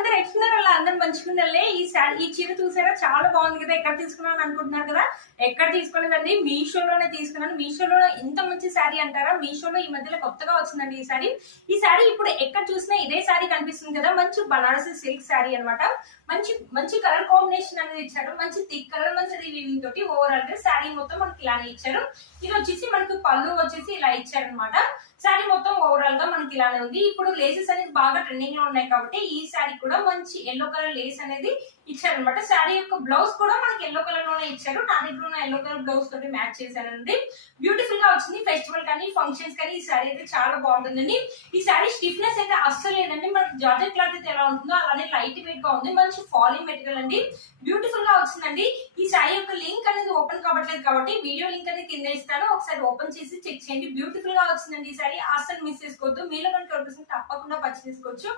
అందరు ఎట్లున్నారు? అలా అందరు మంచిగుండాలి. ఈ చీర చూసారా, చాలా బాగుంది కదా. ఎక్కడ తీసుకున్నాను అనుకుంటున్నారు కదా, ఎక్కడ తీసుకోలేదండి, మీషోలోనే తీసుకున్నాను. మీషోలో ఇంత మంచి శారీ అంటారా? మీషోలో ఈ మధ్యలో కొత్తగా వచ్చిందండి ఈ శారీ ఇప్పుడు ఎక్కడ చూసినా ఇదే శారీ కనిపిస్తుంది కదా. మంచి బనారసి సిల్క్ శారీ అనమాట. మంచి మంచి కలర్ కాంబినేషన్ అనేది ఇచ్చారు. మంచి థిక్ కలర్, మంచి రివీవింగ్ తోటి ఓవరాల్ గా శారీ మొత్తం మనకి ఇలానే ఇచ్చారు. ఇది వచ్చేసి మనకు పళ్ళు వచ్చేసి ఇలా ఇచ్చారనమాట. శారీ మొత్తం ఓవరాల్ గా మనకి ఇలానే ఉంది. ఇప్పుడు లేసెస్ అనేది బాగా ట్రెండింగ్ లో ఉన్నాయి కాబట్టి ఈ శారీ కూడా మంచి ఎల్లో కలర్ లేస్ అనేది ఇచ్చారనమాట. శారీ యొక్క బ్లౌజ్ కూడా మనకి ఎల్లో కలర్ లోనే ఇచ్చారు. నా దగ్గర ఉన్న ఎల్లో కలర్ బ్లౌజ్ తోటి మ్యాచ్ చేశానండి. బ్యూటిఫుల్ గా వచ్చింది. ఫెస్టివల్ కానీ ఫంక్షన్స్ కానీ ఈ శారీ అయితే చాలా బాగుంటుందండి. ఈ శారీ స్టిఫ్నెస్ అయితే అస్సలు లేదండి. మనకి జార్జెట్ క్లాత్ అయితే ఎలా ఉంటుందో అలానే లైట్ వెయిట్ గా ఉంది. మంచి ఫాలింగ్ మెటీరియల్ అండి. బ్యూటిఫుల్ గా వచ్చిందండి. ఈ శారీ యొక్క లింక్ అనేది ఓపెన్ కావట్లేదు కాబట్టి వీడియో లింక్ అనేది కింద ఇస్తాను, ఒకసారి ఓపెన్ చేసి చెక్ చేయండి. బ్యూటిఫుల్ గా వచ్చిందండి ఈ శారీ. అస్సలు మిస్ చేసుకోవద్దు. మీలో కనుక తప్పకుండా పర్చేస్ చేసుకోవచ్చు.